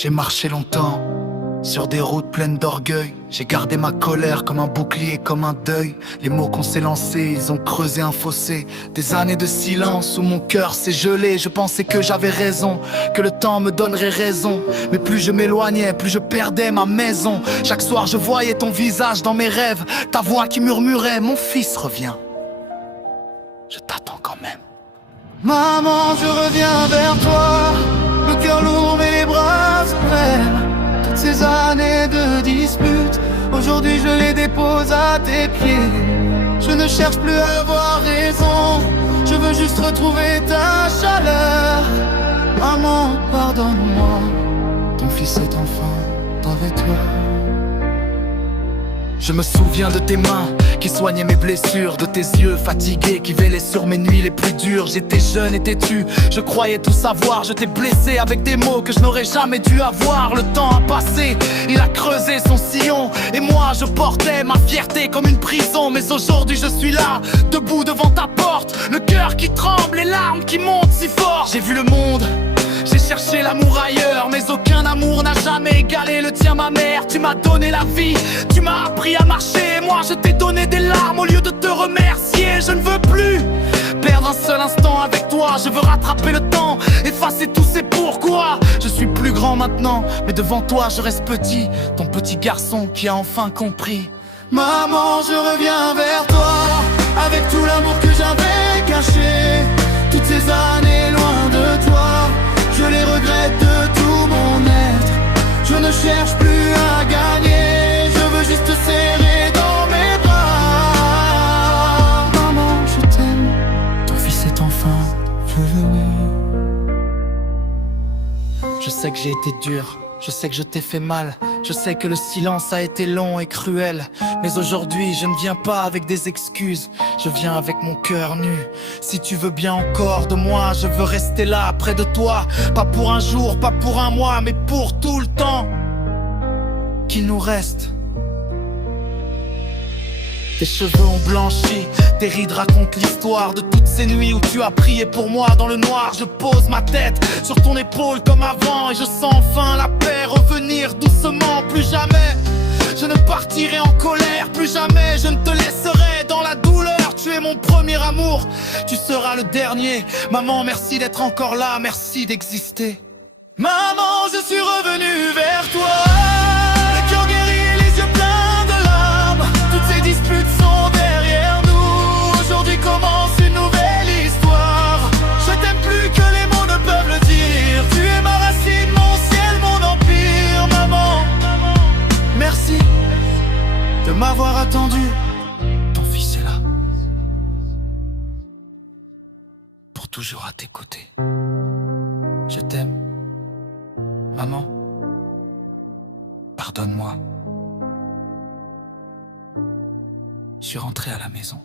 J'ai marché longtemps sur des routes pleines d'orgueil. J'ai gardé ma colère comme un bouclier, comme un deuil. Les mots qu'on s'est lancés, ils ont creusé un fossé. Des années de silence où mon cœur s'est gelé. Je pensais que j'avais raison, que le temps me donnerait raison. Mais plus je m'éloignais, plus je perdais ma maison. Chaque soir je voyais ton visage dans mes rêves, ta voix qui murmurait: mon fils revient. Je t'attends quand même. Maman, je reviens vers toi, le cœur lourd mais les bras se prennent. Toutes ces années de disputes, aujourd'hui je les dépose à tes pieds. Je ne cherche plus à avoir raison, je veux juste retrouver ta chaleur. Maman, pardonne-moi, ton fils est enfin avec toi. Je me souviens de tes mains qui soignaient mes blessures, de tes yeux fatigués qui veillaient sur mes nuits les plus dures. J'étais jeune et têtu, je croyais tout savoir. Je t'ai blessé avec des mots que je n'aurais jamais dû avoir. Le temps a passé, il a creusé son sillon, et moi je portais ma fierté comme une prison. Mais aujourd'hui je suis là, debout devant ta porte, le cœur qui tremble, les larmes qui montent si fort. J'ai vu le monde, j'ai cherché l'amour ailleurs, mais aucun amour n'a jamais égalé le tien, ma mère. Tu m'as donné la vie, tu m'as appris à marcher. Moi je t'ai donné des larmes au lieu de te remercier. Je ne veux plus perdre un seul instant avec toi. Je veux rattraper le temps, effacer tous ces pourquoi. Je suis plus grand maintenant, mais devant toi je reste petit, ton petit garçon qui a enfin compris. Maman, je reviens vers toi, avec tout l'amour que j'avais caché. Toutes ces années loin de toi, je les regrette de tout mon être. Je ne cherche plus à gagner, je veux juste te serrer dans mes bras. Maman, je t'aime, ton fils est enfin venu. Je sais que j'ai été dur, je sais que je t'ai fait mal, je sais que le silence a été long et cruel. Mais aujourd'hui je ne viens pas avec des excuses, je viens avec mon cœur nu. Si tu veux bien encore de moi, je veux rester là près de toi. Pas pour un jour, pas pour un mois, mais pour tout le temps qu'il nous reste. Tes cheveux ont blanchi, tes rides racontent l'histoire de toutes ces nuits où tu as prié pour moi dans le noir. Je pose ma tête sur ton épaule comme avant, et je sens enfin la paix revenir doucement. Plus jamais je ne partirai en colère, plus jamais je ne te laisserai dans la douleur. Tu es mon premier amour, tu seras le dernier. Maman, merci d'être encore là, merci d'exister. Maman, je suis revenu vers toi, le cœur guéri et les yeux pleins de larmes. Toutes ces disputes sont derrière nous, aujourd'hui commence une nouvelle histoire. Je t'aime plus que les mots ne peuvent le dire. Tu es ma racine, mon ciel, mon empire. Maman, merci de m'avoir attendu. Ton fils est là, pour toujours à tes côtés. Je t'aime, maman. Pardonne-moi. Je suis rentré à la maison.